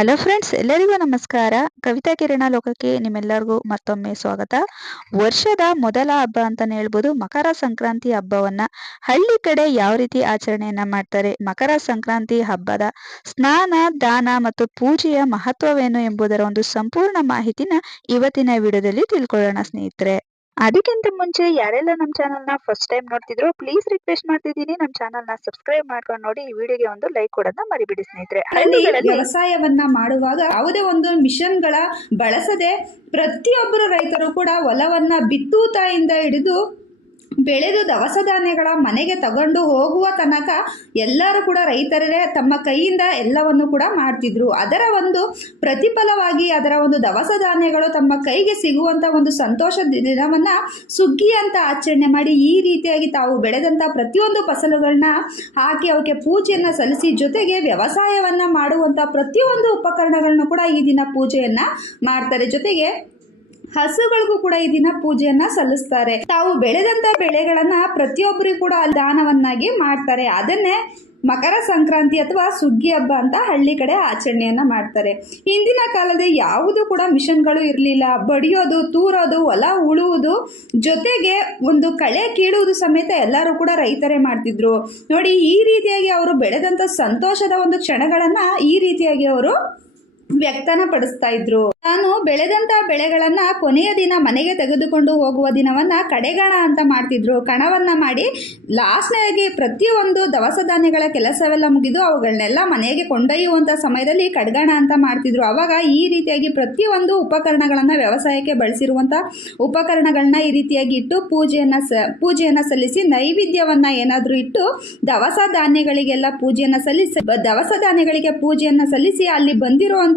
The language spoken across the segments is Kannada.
ಹಲೋ ಫ್ರೆಂಡ್ಸ್, ಎಲ್ಲರಿಗೂ ನಮಸ್ಕಾರ. ಕವಿತಾ ಕಿರಣ ಲೋಕಕ್ಕೆ ನಿಮ್ಮೆಲ್ಲರಿಗೂ ಮತ್ತೊಮ್ಮೆ ಸ್ವಾಗತ. ವರ್ಷದ ಮೊದಲ ಹಬ್ಬ ಅಂತಾನೆ ಹೇಳ್ಬೋದು ಮಕರ ಸಂಕ್ರಾಂತಿ ಹಬ್ಬವನ್ನ. ಹಳ್ಳಿ ಕಡೆ ಯಾವ ರೀತಿ ಆಚರಣೆಯನ್ನ ಮಾಡ್ತಾರೆ, ಮಕರ ಸಂಕ್ರಾಂತಿ ಹಬ್ಬದ ಸ್ನಾನ, ದಾನ ಮತ್ತು ಪೂಜೆಯ ಮಹತ್ವವೇನು ಎಂಬುದರ ಒಂದು ಸಂಪೂರ್ಣ ಮಾಹಿತಿನ ಇವತ್ತಿನ ವಿಡಿಯೋದಲ್ಲಿ ತಿಳ್ಕೊಳ್ಳೋಣ ಸ್ನೇಹಿತರೆ. ಅದಕ್ಕಿಂತ ಮುಂಚೆ ಯಾರೆಲ್ಲ ನಮ್ಮ ಚಾನಲ್ನ ಫಸ್ಟ್ ಟೈಮ್ ನೋಡ್ತಿದ್ರು ಪ್ಲೀಸ್ ರಿಕ್ವೆಸ್ಟ್ ಮಾಡ್ತಿದ್ದೀನಿ, ನಮ್ಮ ಚಾನಲ್ನ ಸಬ್ಸ್ಕ್ರೈಬ್ ಮಾಡ್ಕೊಂಡು ನೋಡಿ. ಈ ವಿಡಿಯೋಗೆ ಒಂದು ಲೈಕ್ ಕೊಡೋದನ್ನ ಮರಿಬೇಡಿ ಸ್ನೇಹಿತರೆ. ಹಳ್ಳಿಗಳಲ್ಲಿ ವ್ಯವಸಾಯವನ್ನ ಮಾಡುವಾಗ ಯಾವುದೇ ಒಂದು ಮಿಷನ್ಗಳ ಬಳಸದೆ ಪ್ರತಿಯೊಬ್ಬರು ರೈತರು ಕೂಡ ಹೊಲವನ್ನ ಬಿತ್ತೂತಾಯಿಂದ ಹಿಡಿದು ಬೆಳೆದು ದವಸ ಧಾನ್ಯಗಳ ಮನೆಗೆ ತಗೊಂಡು ಹೋಗುವ ತನಕ ಎಲ್ಲರೂ ಕೂಡ ರೈತರೇ ತಮ್ಮ ಕೈಯಿಂದ ಎಲ್ಲವನ್ನು ಕೂಡ ಮಾಡ್ತಿದ್ರು. ಅದರ ಒಂದು ಪ್ರತಿಫಲವಾಗಿ ಅದರ ಒಂದು ದವಸ ಧಾನ್ಯಗಳು ತಮ್ಮ ಕೈಗೆ ಸಿಗುವಂತ ಒಂದು ಸಂತೋಷ ದಿನವನ್ನ ಸುಗ್ಗಿ ಅಂತ ಆಚರಣೆ ಮಾಡಿ ಈ ರೀತಿಯಾಗಿ ತಾವು ಬೆಳೆದಂತ ಪ್ರತಿಯೊಂದು ಫಸಲುಗಳನ್ನ ಹಾಕಿ ಅವಕ್ಕೆ ಪೂಜೆಯನ್ನ ಸಲ್ಲಿಸಿ, ಜೊತೆಗೆ ವ್ಯವಸಾಯವನ್ನ ಮಾಡುವಂತ ಪ್ರತಿಯೊಂದು ಉಪಕರಣಗಳನ್ನು ಕೂಡ ಈ ದಿನ ಪೂಜೆಯನ್ನ ಮಾಡ್ತಾರೆ. ಜೊತೆಗೆ ಹಸುಗಳಿಗೂ ಕೂಡ ಈ ದಿನ ಪೂಜೆಯನ್ನ ಸಲ್ಲಿಸ್ತಾರೆ. ತಾವು ಬೆಳೆದಂತ ಬೆಳೆಗಳನ್ನ ಪ್ರತಿಯೊಬ್ಬರಿಗೂ ಕೂಡ ದಾನವನ್ನಾಗಿ ಮಾಡ್ತಾರೆ. ಅದನ್ನೇ ಮಕರ ಸಂಕ್ರಾಂತಿ ಅಥವಾ ಸುಗ್ಗಿ ಹಬ್ಬ ಅಂತ ಹಳ್ಳಿ ಕಡೆ ಆಚರಣೆಯನ್ನ ಮಾಡ್ತಾರೆ. ಹಿಂದಿನ ಕಾಲದ ಯಾವುದು ಕೂಡ ಮಿಷನ್ಗಳು ಇರಲಿಲ್ಲ. ಬಡಿಯೋದು, ತೂರೋದು, ಹೊಲ ಉಳುವುದು, ಜೊತೆಗೆ ಒಂದು ಕಳೆ ಕೀಳುವುದು ಸಮೇತ ಎಲ್ಲರೂ ಕೂಡ ರೈತರೇ ಮಾಡ್ತಿದ್ರು. ನೋಡಿ, ಈ ರೀತಿಯಾಗಿ ಅವರು ಬೆಳೆದಂತ ಸಂತೋಷದ ಒಂದು ಕ್ಷಣಗಳನ್ನ ಈ ರೀತಿಯಾಗಿ ಅವರು ವ್ಯಕ್ತನ ಪಡಿಸ್ತಾ ಇದ್ರು. ನಾನು ಬೆಳೆದಂತ ಬೆಳೆಗಳನ್ನ ಕೊನೆಯ ದಿನ ಮನೆಗೆ ತೆಗೆದುಕೊಂಡು ಹೋಗುವ ದಿನವನ್ನ ಕಡೆಗಣ ಅಂತ ಮಾಡ್ತಿದ್ರು. ಕಣವನ್ನ ಮಾಡಿ ಲಾಸ್ಟ್ನಾಗಿ ಪ್ರತಿಯೊಂದು ದವಸ ಧಾನ್ಯಗಳ ಕೆಲಸವೆಲ್ಲ ಮುಗಿದು ಅವುಗಳನ್ನೆಲ್ಲ ಮನೆಗೆ ಕೊಂಡೊಯ್ಯುವಂತ ಸಮಯದಲ್ಲಿ ಕಡ್ಗಣ ಅಂತ ಮಾಡ್ತಿದ್ರು. ಅವಾಗ ಈ ರೀತಿಯಾಗಿ ಪ್ರತಿಯೊಂದು ಉಪಕರಣಗಳನ್ನ ವ್ಯವಸಾಯಕ್ಕೆ ಬಳಸಿರುವಂತ ಉಪಕರಣಗಳನ್ನ ಈ ರೀತಿಯಾಗಿ ಇಟ್ಟು ಪೂಜೆಯನ್ನ ಸಲ್ಲಿಸಿ, ನೈವೇದ್ಯವನ್ನ ಏನಾದ್ರೂ ಇಟ್ಟು ದವಸ ಧಾನ್ಯಗಳಿಗೆಲ್ಲ ದವಸ ಧಾನ್ಯಗಳಿಗೆ ಪೂಜೆಯನ್ನ ಸಲ್ಲಿಸಿ ಅಲ್ಲಿ ಬಂದಿರುವಂತ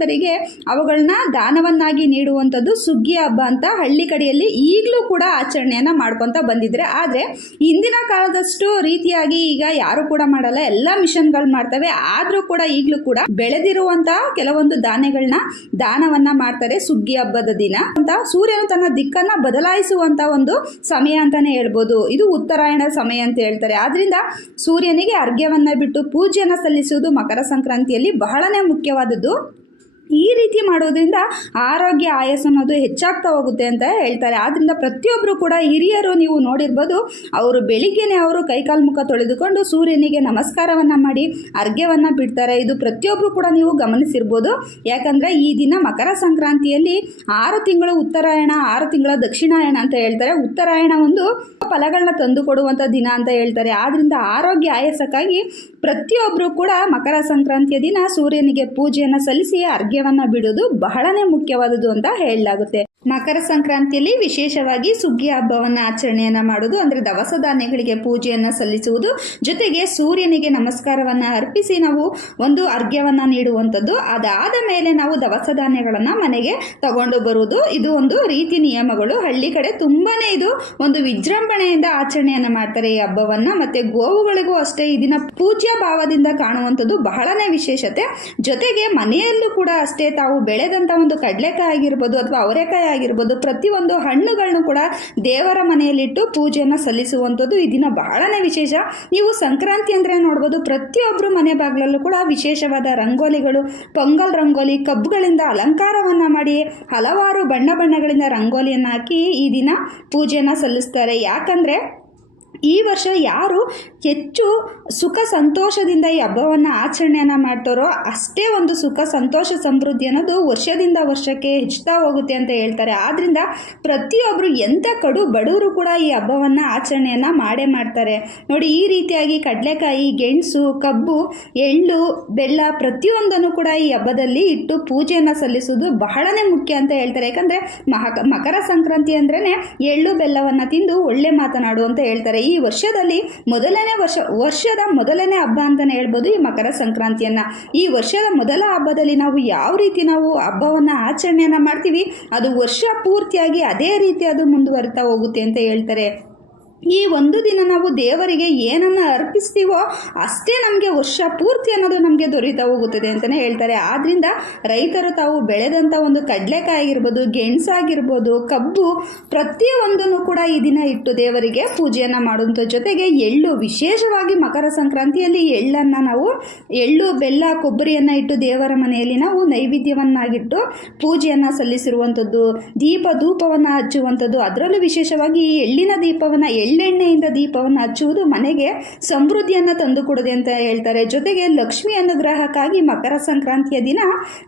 ಅವುಗಳನ್ನ ದಾನವನ್ನಾಗಿ ನೀಡುವಂಥದ್ದು ಸುಗ್ಗಿ ಹಬ್ಬ ಅಂತ ಹಳ್ಳಿ ಕಡೆಯಲ್ಲಿ ಈಗಲೂ ಕೂಡ ಆಚರಣೆಯನ್ನ ಮಾಡ್ಕೊಂತ ಬಂದಿದ್ರೆ. ಆದ್ರೆ ಹಿಂದಿನ ಕಾಲದಷ್ಟು ರೀತಿಯಾಗಿ ಈಗ ಯಾರು ಕೂಡ ಮಾಡಲ್ಲ, ಎಲ್ಲ ಮಿಷನ್ಗಳು ಮಾಡ್ತವೆ. ಆದ್ರೂ ಕೂಡ ಈಗಲೂ ಕೂಡ ಬೆಳೆದಿರುವಂತ ಕೆಲವೊಂದು ಧಾನ್ಯಗಳನ್ನ ದಾನವನ್ನ ಮಾಡ್ತಾರೆ ಸುಗ್ಗಿ ಹಬ್ಬದ ದಿನ ಅಂತ. ಸೂರ್ಯನು ತನ್ನ ದಿಕ್ಕನ್ನ ಬದಲಾಯಿಸುವಂತ ಒಂದು ಸಮಯ ಅಂತಾನೆ ಹೇಳ್ಬೋದು. ಇದು ಉತ್ತರಾಯಣ ಸಮಯ ಅಂತ ಹೇಳ್ತಾರೆ. ಆದ್ರಿಂದ ಸೂರ್ಯನಿಗೆ ಅರ್ಘ್ಯವನ್ನ ಬಿಟ್ಟು ಪೂಜೆಯನ್ನ ಸಲ್ಲಿಸುವುದು ಮಕರ ಸಂಕ್ರಾಂತಿಯಲ್ಲಿ ಬಹಳನೇ ಮುಖ್ಯವಾದದ್ದು. ಈ ರೀತಿ ಮಾಡೋದ್ರಿಂದ ಆರೋಗ್ಯ, ಆಯಸ್ಸು ಅನ್ನೋದು ಹೆಚ್ಚಾಗ್ತಾ ಹೋಗುತ್ತೆ ಅಂತ ಹೇಳ್ತಾರೆ. ಆದ್ರಿಂದ ಪ್ರತಿಯೊಬ್ಬರು ಕೂಡ ಹಿರಿಯರು ನೀವು ನೋಡಿರ್ಬೋದು, ಅವರು ಬೆಳಿಗ್ಗೆನೆ ಅವರು ಕೈಕಾಲು ಮುಖ ತೊಳೆದುಕೊಂಡು ಸೂರ್ಯನಿಗೆ ನಮಸ್ಕಾರವನ್ನ ಮಾಡಿ ಅರ್ಘ್ಯವನ್ನ ಬಿಡ್ತಾರೆ. ಇದು ಪ್ರತಿಯೊಬ್ಬರು ಕೂಡ ನೀವು ಗಮನಿಸಿರ್ಬೋದು. ಯಾಕಂದ್ರೆ ಈ ದಿನ ಮಕರ ಸಂಕ್ರಾಂತಿಯಲ್ಲಿ 6 ತಿಂಗಳು ಉತ್ತರಾಯಣ, 6 ತಿಂಗಳ ದಕ್ಷಿಣಾಯಣ ಅಂತ ಹೇಳ್ತಾರೆ. ಉತ್ತರಾಯಣ ಒಂದು ಫಲಗಳನ್ನ ತಂದು ಕೊಡುವಂತ ದಿನ ಅಂತ ಹೇಳ್ತಾರೆ. ಆದ್ರಿಂದ ಆರೋಗ್ಯ, ಆಯಸ್ಸಕ್ಕಾಗಿ ಪ್ರತಿಯೊಬ್ಬರು ಕೂಡ ಮಕರ ಸಂಕ್ರಾಂತಿಯ ದಿನ ಸೂರ್ಯನಿಗೆ ಪೂಜೆಯನ್ನ ಸಲ್ಲಿಸಿ ಅರ್ಘ್ಯವನ್ನ ಬಿಡೋದು ಬಹಳನೇ ಮುಖ್ಯವಾದುದು ಅಂತ ಹೇಳಲಾಗುತ್ತೆ. ಮಕರ ಸಂಕ್ರಾಂತಿಯಲ್ಲಿ ವಿಶೇಷವಾಗಿ ಸುಗ್ಗಿ ಹಬ್ಬವನ್ನ ಆಚರಣೆಯನ್ನ ಮಾಡೋದು ಅಂದ್ರೆ ದವಸ ಧಾನ್ಯಗಳಿಗೆ ಪೂಜೆಯನ್ನ ಸಲ್ಲಿಸುವುದು, ಜೊತೆಗೆ ಸೂರ್ಯನಿಗೆ ನಮಸ್ಕಾರವನ್ನ ಅರ್ಪಿಸಿ ನಾವು ಒಂದು ಅರ್ಘ್ಯವನ್ನ ನೀಡುವಂಥದ್ದು. ಅದಾದ ಮೇಲೆ ನಾವು ದವಸ ಧಾನ್ಯಗಳನ್ನ ಮನೆಗೆ ತಗೊಂಡು ಬರುವುದು. ಇದು ಒಂದು ರೀತಿ ನಿಯಮಗಳು. ಹಳ್ಳಿ ಕಡೆ ತುಂಬಾನೇ ಇದು ಒಂದು ವಿಜೃಂಭಣೆಯಿಂದ ಆಚರಣೆಯನ್ನ ಮಾಡ್ತಾರೆ ಈ ಹಬ್ಬವನ್ನ. ಮತ್ತೆ ಗೋವುಗಳಿಗೂ ಅಷ್ಟೇ ಈ ದಿನ ಪೂಜ್ಯ ಭಾವದಿಂದ ಕಾಣುವಂಥದ್ದು ಬಹಳನೇ ವಿಶೇಷತೆ. ಜೊತೆಗೆ ಮನೆಯಲ್ಲೂ ಕೂಡ ಅಷ್ಟೇ ತಾವು ಬೆಳೆದಂತ ಒಂದು ಕಡಲೆಕಾಯಿ ಆಗಿರ್ಬೋದು ಅಥವಾ ಅವರೆಕಾಯಿ ಆಗಿರ್ಬೋದು, ಪ್ರತಿಯೊಂದು ಹಣ್ಣುಗಳನ್ನು ಕೂಡ ದೇವರ ಮನೆಯಲ್ಲಿಟ್ಟು ಪೂಜೆಯನ್ನ ಸಲ್ಲಿಸುವಂಥದ್ದು ಈ ದಿನ ಬಹಳನೇ ವಿಶೇಷ. ನೀವು ಸಂಕ್ರಾಂತಿ ಅಂದ್ರೆ ನೋಡ್ಬೋದು, ಪ್ರತಿಯೊಬ್ಬರು ಮನೆ ಬಾಗಿಲಲ್ಲೂ ಕೂಡ ವಿಶೇಷವಾದ ರಂಗೋಲಿಗಳು, ಪೊಂಗಲ್ ರಂಗೋಲಿ, ಕಬ್ಬುಗಳಿಂದ ಅಲಂಕಾರವನ್ನ ಮಾಡಿ ಹಲವಾರು ಬಣ್ಣಗಳಿಂದ ರಂಗೋಲಿಯನ್ನ ಹಾಕಿ ಈ ದಿನ ಪೂಜೆಯನ್ನ ಸಲ್ಲಿಸ್ತಾರೆ. ಯಾಕಂದ್ರೆ ಈ ವರ್ಷ ಯಾರು ಹೆಚ್ಚು ಸುಖ ಸಂತೋಷದಿಂದ ಈ ಹಬ್ಬವನ್ನು ಆಚರಣೆಯನ್ನು ಮಾಡ್ತಾರೋ ಅಷ್ಟೇ ಒಂದು ಸುಖ, ಸಂತೋಷ, ಸಮೃದ್ಧಿ ಅನ್ನೋದು ವರ್ಷದಿಂದ ವರ್ಷಕ್ಕೆ ಹೆಚ್ಚುತ್ತಾ ಹೋಗುತ್ತೆ ಅಂತ ಹೇಳ್ತಾರೆ. ಆದ್ರಿಂದ ಪ್ರತಿಯೊಬ್ಬರು ಎಂಥ ಕಡು ಬಡವರು ಕೂಡ ಈ ಹಬ್ಬವನ್ನು ಆಚರಣೆಯನ್ನು ಮಾಡೇ ಮಾಡ್ತಾರೆ. ನೋಡಿ, ಈ ರೀತಿಯಾಗಿ ಕಡಲೆಕಾಯಿ, ಗೆಣಸು, ಕಬ್ಬು, ಎಳ್ಳು, ಬೆಲ್ಲ ಪ್ರತಿಯೊಂದನ್ನು ಕೂಡ ಈ ಹಬ್ಬದಲ್ಲಿ ಇಟ್ಟು ಪೂಜೆಯನ್ನು ಸಲ್ಲಿಸುವುದು ಬಹಳನೇ ಮುಖ್ಯ ಅಂತ ಹೇಳ್ತಾರೆ. ಯಾಕಂದರೆ ಮಕರ ಸಂಕ್ರಾಂತಿ ಅಂದ್ರೇ ಎಳ್ಳು ಬೆಲ್ಲವನ್ನು ತಿಂದು ಒಳ್ಳೆ ಮಾತನಾಡು ಅಂತ ಹೇಳ್ತಾರೆ. ಈ ವರ್ಷದಲ್ಲಿ ವರ್ಷದ ಮೊದಲನೇ ಹಬ್ಬ ಅಂತಾನೆ ಹೇಳ್ಬೋದು ಈ ಮಕರ ಸಂಕ್ರಾಂತಿಯನ್ನ. ಈ ವರ್ಷದ ಮೊದಲ ಹಬ್ಬದಲ್ಲಿ ನಾವು ಯಾವ ರೀತಿ ನಾವು ಹಬ್ಬವನ್ನ ಆಚರಣೆಯನ್ನ ಮಾಡ್ತೀವಿ, ಅದು ವರ್ಷ ಪೂರ್ತಿಯಾಗಿ ಅದೇ ರೀತಿ ಅದು ಮುಂದುವರಿತಾ ಹೋಗುತ್ತೆ ಅಂತ ಹೇಳ್ತಾರೆ. ಈ ಒಂದು ದಿನ ನಾವು ದೇವರಿಗೆ ಏನನ್ನು ಅರ್ಪಿಸ್ತೀವೋ ಅಷ್ಟೇ ನಮಗೆ ವರ್ಷ ಪೂರ್ತಿ ಅನ್ನೋದು ನಮಗೆ ದೊರೀತಾ ಹೋಗುತ್ತದೆ ಅಂತಲೇ ಹೇಳ್ತಾರೆ. ಆದ್ದರಿಂದ ರೈತರು ತಾವು ಬೆಳೆದಂಥ ಒಂದು ಕಡಲೆಕಾಯಿ ಆಗಿರ್ಬೋದು, ಗೆಣಸಾಗಿರ್ಬೋದು, ಕಬ್ಬು ಪ್ರತಿಯೊಂದನ್ನು ಕೂಡ ಈ ದಿನ ಇಟ್ಟು ದೇವರಿಗೆ ಪೂಜೆಯನ್ನು ಮಾಡುವಂಥ ಜೊತೆಗೆ ಎಳ್ಳು, ವಿಶೇಷವಾಗಿ ಮಕರ ಸಂಕ್ರಾಂತಿಯಲ್ಲಿ ಎಳ್ಳನ್ನು ನಾವು ಎಳ್ಳು, ಬೆಲ್ಲ, ಕೊಬ್ಬರಿಯನ್ನು ಇಟ್ಟು ದೇವರ ಮನೆಯಲ್ಲಿ ನಾವು ನೈವೇದ್ಯವನ್ನಾಗಿಟ್ಟು ಪೂಜೆಯನ್ನು ಸಲ್ಲಿಸಿರುವಂಥದ್ದು, ದೀಪ ಧೂಪವನ್ನು ಹಚ್ಚುವಂಥದ್ದು. ಅದರಲ್ಲೂ ವಿಶೇಷವಾಗಿ ಈ ಎಳ್ಳಿನ ದೀಪವನ್ನು, ಎಳ್ಳೆಣ್ಣೆಯಿಂದ ದೀಪವನ್ನು ಹಚ್ಚುವುದು ಮನೆಗೆ ಸಮೃದ್ಧಿಯನ್ನು ತಂದುಕೊಡದೆ ಅಂತ ಹೇಳ್ತಾರೆ. ಜೊತೆಗೆ ಲಕ್ಷ್ಮಿ ಅನುಗ್ರಹಕ್ಕಾಗಿ ಮಕರ ಸಂಕ್ರಾಂತಿಯ ದಿನ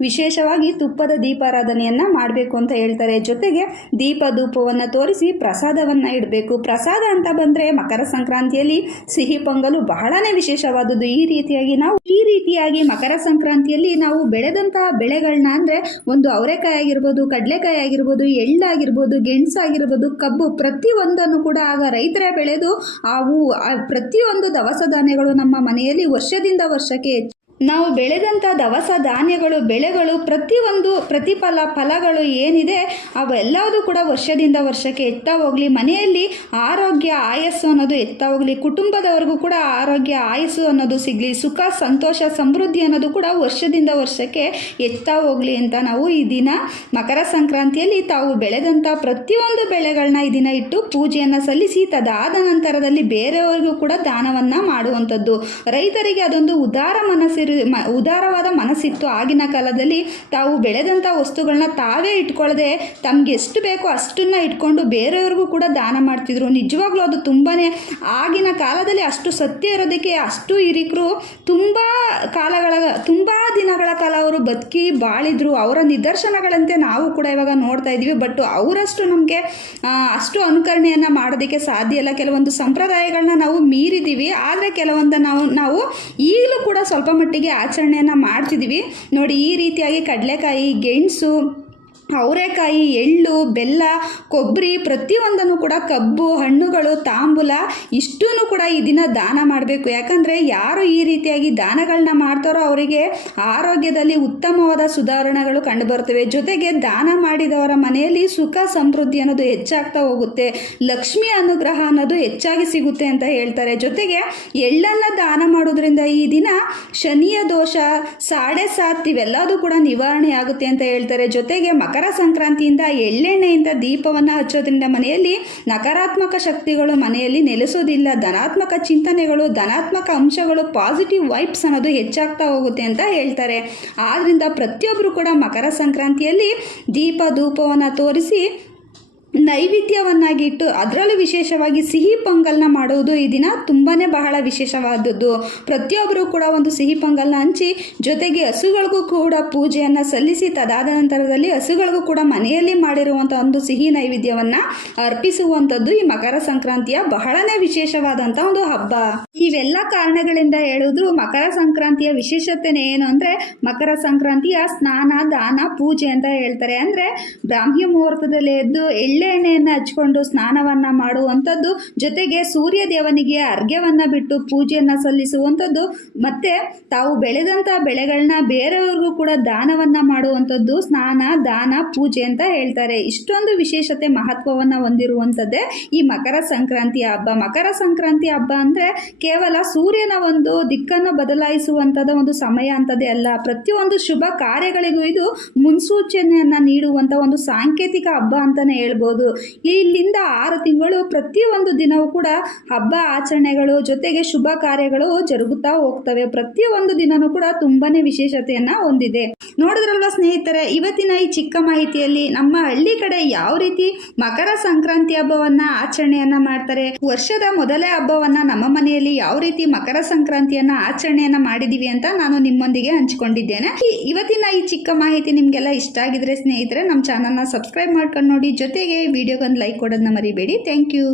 ವಿಶೇಷವಾಗಿ ತುಪ್ಪದ ದೀಪಾರಾಧನೆಯನ್ನು ಮಾಡಬೇಕು ಅಂತ ಹೇಳ್ತಾರೆ. ಜೊತೆಗೆ ದೀಪ ಧೂಪವನ್ನು ತೋರಿಸಿ ಪ್ರಸಾದವನ್ನು ಇಡಬೇಕು. ಪ್ರಸಾದ ಅಂತ ಬಂದರೆ ಮಕರ ಸಂಕ್ರಾಂತಿಯಲ್ಲಿ ಸಿಹಿ ಪೊಂಗಲು ಬಹಳನೇ ವಿಶೇಷವಾದದ್ದು. ಈ ರೀತಿಯಾಗಿ ಮಕರ ಸಂಕ್ರಾಂತಿಯಲ್ಲಿ ನಾವು ಬೆಳೆದಂತಹ ಬೆಳೆಗಳನ್ನ, ಅಂದರೆ ಒಂದು ಅವರೆಕಾಯಿ ಆಗಿರ್ಬೋದು, ಕಡಲೆಕಾಯಿ ಆಗಿರ್ಬೋದು, ಎಳ್ಳಾಗಿರ್ಬೋದು, ಗೆಣಸಾಗಿರ್ಬೋದು, ಕಬ್ಬು ಪ್ರತಿಯೊಂದನ್ನು ಕೂಡ ಆಗ ರೈತರೇ ಬೆಳೆದು ಪ್ರತಿಯೊಂದು ದವಸ ಧಾನ್ಯಗಳು ನಮ್ಮ ಮನೆಯಲ್ಲಿ ವರ್ಷದಿಂದ ವರ್ಷಕ್ಕೆ ನಾವು ಬೆಳೆದಂಥ ದವಸ ಧಾನ್ಯಗಳು, ಬೆಳೆಗಳು, ಪ್ರತಿಯೊಂದು ಫಲಗಳು ಏನಿದೆ ಅವೆಲ್ಲವೂ ಕೂಡ ವರ್ಷದಿಂದ ವರ್ಷಕ್ಕೆ ಎತ್ತಾ ಹೋಗಲಿ. ಮನೆಯಲ್ಲಿ ಆರೋಗ್ಯ, ಆಯಸ್ಸು ಅನ್ನೋದು ಎತ್ತಾ ಹೋಗಲಿ. ಕುಟುಂಬದವರೆಗೂ ಕೂಡ ಆರೋಗ್ಯ, ಆಯಸ್ಸು ಅನ್ನೋದು ಸಿಗಲಿ. ಸುಖ, ಸಂತೋಷ, ಸಮೃದ್ಧಿ ಅನ್ನೋದು ಕೂಡ ವರ್ಷದಿಂದ ವರ್ಷಕ್ಕೆ ಎತ್ತಾ ಹೋಗಲಿ ಅಂತ ನಾವು ಈ ದಿನ ಮಕರ ಸಂಕ್ರಾಂತಿಯಲ್ಲಿ ತಾವು ಬೆಳೆದಂಥ ಪ್ರತಿಯೊಂದು ಬೆಳೆಗಳನ್ನ ಈ ದಿನ ಇಟ್ಟು ಪೂಜೆಯನ್ನು ಸಲ್ಲಿಸಿ ತದಾದ ನಂತರದಲ್ಲಿ ಬೇರೆಯವರಿಗೂ ಕೂಡ ದಾನವನ್ನು ಮಾಡುವಂಥದ್ದು. ರೈತರಿಗೆ ಅದೊಂದು ಉದಾರವಾದ ಮನಸ್ಸಿತ್ತು. ಆಗಿನ ಕಾಲದಲ್ಲಿ ತಾವು ಬೆಳೆದಂಥ ವಸ್ತುಗಳನ್ನ ತಾವೇ ಇಟ್ಕೊಳ್ಳದೆ ತಮ್ಗೆ ಎಷ್ಟು ಬೇಕೋ ಅಷ್ಟನ್ನು ಇಟ್ಕೊಂಡು ಬೇರೆಯವ್ರಿಗೂ ಕೂಡ ದಾನ ಮಾಡ್ತಿದ್ರು. ನಿಜವಾಗ್ಲೂ ಅದು ತುಂಬಾ ಆಗಿನ ಕಾಲದಲ್ಲಿ ಅಷ್ಟು ಸತ್ಯ ಇರೋದಕ್ಕೆ ಅಷ್ಟು ಹಿರಿಕರು ತುಂಬ ದಿನಗಳ ಕಾಲ ಅವರು ಬದುಕಿ ಬಾಳಿದ್ರು. ಅವರ ನಿದರ್ಶನಗಳಂತೆ ನಾವು ಕೂಡ ಇವಾಗ ನೋಡ್ತಾ ಇದ್ದೀವಿ. ಬಟ್ ಅವರಷ್ಟು ನಮಗೆ ಅಷ್ಟು ಅನುಕರಣೆಯನ್ನು ಮಾಡೋದಕ್ಕೆ ಸಾಧ್ಯ ಇಲ್ಲ. ಕೆಲವೊಂದು ಸಂಪ್ರದಾಯಗಳನ್ನ ನಾವು ಮೀರಿದ್ದೀವಿ. ಆದರೆ ಕೆಲವೊಂದು ನಾವು ಈಗಲೂ ಕೂಡ ಸ್ವಲ್ಪ ಮಟ್ಟಿಗೆ ಆಚರಣೆಯನ್ನು ಮಾಡ್ತಿದ್ದೀವಿ ನೋಡಿ. ಈ ರೀತಿಯಾಗಿ ಕಡಲೆಕಾಯಿ, ಗೆಣಸು, ಅವರೆಕಾಯಿ, ಎಳ್ಳು, ಬೆಲ್ಲ, ಕೊಬ್ಬರಿ ಪ್ರತಿಯೊಂದನ್ನು ಕೂಡ, ಕಬ್ಬು, ಹಣ್ಣುಗಳು, ತಾಂಬೂಲ ಇಷ್ಟೂ ಕೂಡ ಈ ದಿನ ದಾನ ಮಾಡಬೇಕು. ಯಾಕಂದರೆ ಯಾರು ಈ ರೀತಿಯಾಗಿ ದಾನಗಳನ್ನ ಮಾಡ್ತಾರೋ ಅವರಿಗೆ ಆರೋಗ್ಯದಲ್ಲಿ ಉತ್ತಮವಾದ ಸುಧಾರಣೆಗಳು ಕಂಡುಬರ್ತವೆ. ಜೊತೆಗೆ ದಾನ ಮಾಡಿದವರ ಮನೆಯಲ್ಲಿ ಸುಖ, ಸಮೃದ್ಧಿ ಅನ್ನೋದು ಹೆಚ್ಚಾಗ್ತಾ ಹೋಗುತ್ತೆ. ಲಕ್ಷ್ಮಿ ಅನುಗ್ರಹ ಅನ್ನೋದು ಹೆಚ್ಚಾಗಿ ಸಿಗುತ್ತೆ ಅಂತ ಹೇಳ್ತಾರೆ. ಜೊತೆಗೆ ಎಳ್ಳನ್ನು ದಾನ ಮಾಡೋದ್ರಿಂದ ಈ ದಿನ ಶನಿಯ ದೋಷ, 7.5 ಇವೆಲ್ಲದೂ ಕೂಡ ನಿವಾರಣೆ ಆಗುತ್ತೆ ಅಂತ ಹೇಳ್ತಾರೆ. ಜೊತೆಗೆ ಮಕರ ಸಂಕ್ರಾಂತಿಯಿಂದ ಎಳ್ಳೆಣ್ಣೆಯಿಂದ ದೀಪವನ್ನು ಹಚ್ಚೋದ್ರಿಂದ ಮನೆಯಲ್ಲಿ ನಕಾರಾತ್ಮಕ ಶಕ್ತಿಗಳು ಮನೆಯಲ್ಲಿ ನೆಲೆಸೋದಿಲ್ಲ. ಧನಾತ್ಮಕ ಚಿಂತನೆಗಳು, ಧನಾತ್ಮಕ ಅಂಶಗಳು, ಪಾಸಿಟಿವ್ ವೈಬ್ಸ್ ಅನ್ನೋದು ಹೆಚ್ಚಾಗ್ತಾ ಹೋಗುತ್ತೆ ಅಂತ ಹೇಳ್ತಾರೆ. ಆದ್ದರಿಂದ ಪ್ರತಿಯೊಬ್ಬರು ಕೂಡ ಮಕರ ಸಂಕ್ರಾಂತಿಯಲ್ಲಿ ದೀಪ ಧೂಪವನ್ನು ತೋರಿಸಿ ನೈವೇದ್ಯವನ್ನಾಗಿ ಇಟ್ಟು ಅದರಲ್ಲೂ ವಿಶೇಷವಾಗಿ ಸಿಹಿ ಪೊಂಗಲ್ನ ಮಾಡುವುದು ಈ ದಿನ ತುಂಬಾ ಬಹಳ ವಿಶೇಷವಾದದ್ದು. ಪ್ರತಿಯೊಬ್ಬರು ಕೂಡ ಒಂದು ಸಿಹಿ ಪೊಂಗಲ್ನ ಹಂಚಿ ಜೊತೆಗೆ ಹಸುಗಳಿಗೂ ಕೂಡ ಪೂಜೆಯನ್ನು ಸಲ್ಲಿಸಿ ತದಾದ ನಂತರದಲ್ಲಿ ಹಸುಗಳಿಗೂ ಕೂಡ ಮನೆಯಲ್ಲಿ ಮಾಡಿರುವಂಥ ಒಂದು ಸಿಹಿ ನೈವೇದ್ಯವನ್ನು ಅರ್ಪಿಸುವಂಥದ್ದು ಈ ಮಕರ ಸಂಕ್ರಾಂತಿಯ ಬಹಳನೇ ವಿಶೇಷವಾದಂಥ ಒಂದು ಹಬ್ಬ. ಇವೆಲ್ಲ ಕಾರಣಗಳಿಂದ ಹೇಳಿದ್ರು ಮಕರ ಸಂಕ್ರಾಂತಿಯ ವಿಶೇಷತೆನೇ ಏನು ಅಂದರೆ ಮಕರ ಸಂಕ್ರಾಂತಿಯ ಸ್ನಾನ, ದಾನ, ಪೂಜೆ ಅಂತ ಹೇಳ್ತಾರೆ. ಅಂದರೆ ಬ್ರಾಹ್ಮಿ ಮುಹೂರ್ತದಲ್ಲಿ ಎದ್ದು ಎಣ್ಣೆಯನ್ನು ಹಚ್ಕೊಂಡು ಸ್ನಾನವನ್ನು ಮಾಡುವಂಥದ್ದು, ಜೊತೆಗೆ ಸೂರ್ಯ ದೇವನಿಗೆ ಅರ್ಘ್ಯವನ್ನು ಬಿಟ್ಟು ಪೂಜೆಯನ್ನು ಸಲ್ಲಿಸುವಂಥದ್ದು, ಮತ್ತು ತಾವು ಬೆಳೆದಂಥ ಬೆಳೆಗಳನ್ನ ಬೇರೆಯವ್ರಿಗೂ ಕೂಡ ದಾನವನ್ನು ಮಾಡುವಂಥದ್ದು ಸ್ನಾನ, ದಾನ, ಪೂಜೆ ಅಂತ ಹೇಳ್ತಾರೆ. ಇಷ್ಟೊಂದು ವಿಶೇಷತೆ, ಮಹತ್ವವನ್ನು ಹೊಂದಿರುವಂಥದ್ದೇ ಈ ಮಕರ ಸಂಕ್ರಾಂತಿಯ ಹಬ್ಬ. ಮಕರ ಸಂಕ್ರಾಂತಿ ಹಬ್ಬ ಅಂದರೆ ಕೇವಲ ಸೂರ್ಯನ ಒಂದು ದಿಕ್ಕನ್ನು ಬದಲಾಯಿಸುವಂಥದ್ದು ಒಂದು ಸಮಯ ಅಂತದೇ ಅಲ್ಲ. ಪ್ರತಿಯೊಂದು ಶುಭ ಕಾರ್ಯಗಳಿಗೂ ಇದು ಮುನ್ಸೂಚನೆಯನ್ನು ನೀಡುವಂಥ ಒಂದು ಸಾಂಕೇತಿಕ ಹಬ್ಬ ಅಂತಲೇ ಹೇಳ್ಬೋದು. ಇಲ್ಲಿಂದ 6 ತಿಂಗಳು ಪ್ರತಿಯೊಂದು ದಿನವೂ ಕೂಡ ಹಬ್ಬ ಆಚರಣೆಗಳು ಜೊತೆಗೆ ಶುಭ ಕಾರ್ಯಗಳು ಜರುಗುತ್ತಾ ಹೋಗ್ತವೆ. ಪ್ರತಿಯೊಂದು ದಿನವೂ ಕೂಡ ತುಂಬಾನೇ ವಿಶೇಷತೆಯನ್ನು ಹೊಂದಿದೆ. ನೋಡಿದ್ರಲ್ವಾ ಸ್ನೇಹಿತರೆ, ಇವತ್ತಿನ ಈ ಚಿಕ್ಕ ಮಾಹಿತಿಯಲ್ಲಿ ನಮ್ಮ ಹಳ್ಳಿ ಕಡೆ ಯಾವ ರೀತಿ ಮಕರ ಸಂಕ್ರಾಂತಿ ಹಬ್ಬವನ್ನು ಆಚರಣೆಯನ್ನು ಮಾಡ್ತಾರೆ, ವರ್ಷದ ಮೊದಲೇ ಹಬ್ಬವನ್ನು ನಮ್ಮ ಮನೆಯಲ್ಲಿ ಯಾವ ರೀತಿ ಮಕರ ಸಂಕ್ರಾಂತಿಯನ್ನ ಆಚರಣೆಯನ್ನ ಮಾಡಿದೀವಿ ಅಂತ ನಾನು ನಿಮ್ಮೊಂದಿಗೆ ಹಂಚಿಕೊಂಡಿದ್ದೇನೆ. ಇವತ್ತಿನ ಈ ಚಿಕ್ಕ ಮಾಹಿತಿ ನಿಮಗೆಲ್ಲ ಇಷ್ಟ ಆಗಿದ್ರೆ ಸ್ನೇಹಿತರೆ ನಮ್ಮ ಚಾನಲ್ನ ಸಬ್ಸ್ಕ್ರೈಬ್ ಮಾಡ್ಕೊಂಡು ನೋಡಿ, ಜೊತೆಗೆ ವಿಡಿಯೋಗೊಂದು ಲೈಕ್ ಕೊಡೋದನ್ನ ಮರಿಬೇಡಿ. Thank you.